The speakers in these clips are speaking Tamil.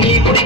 ni puri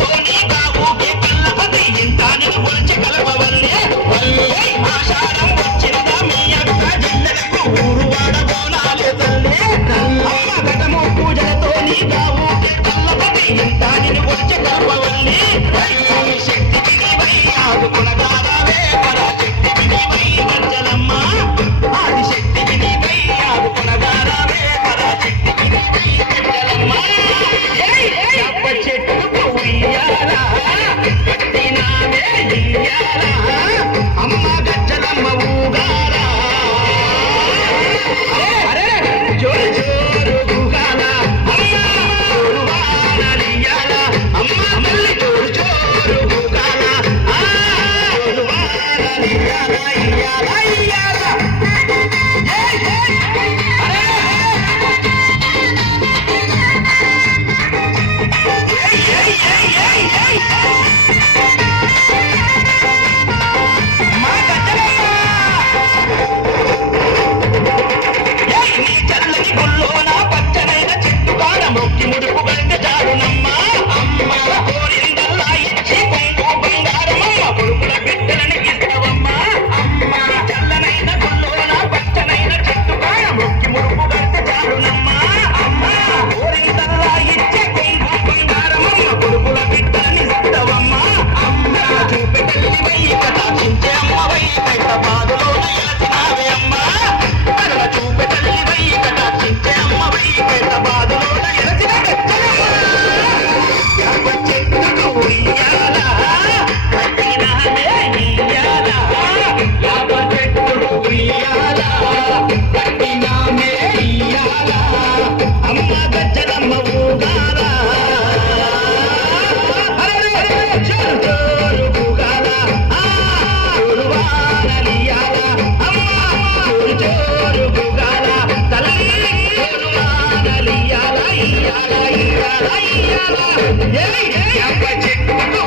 Bye. கை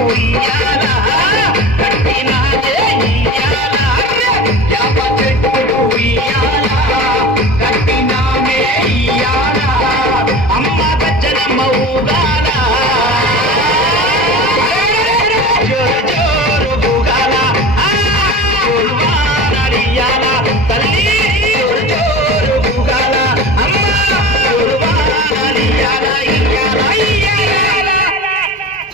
உய்யாத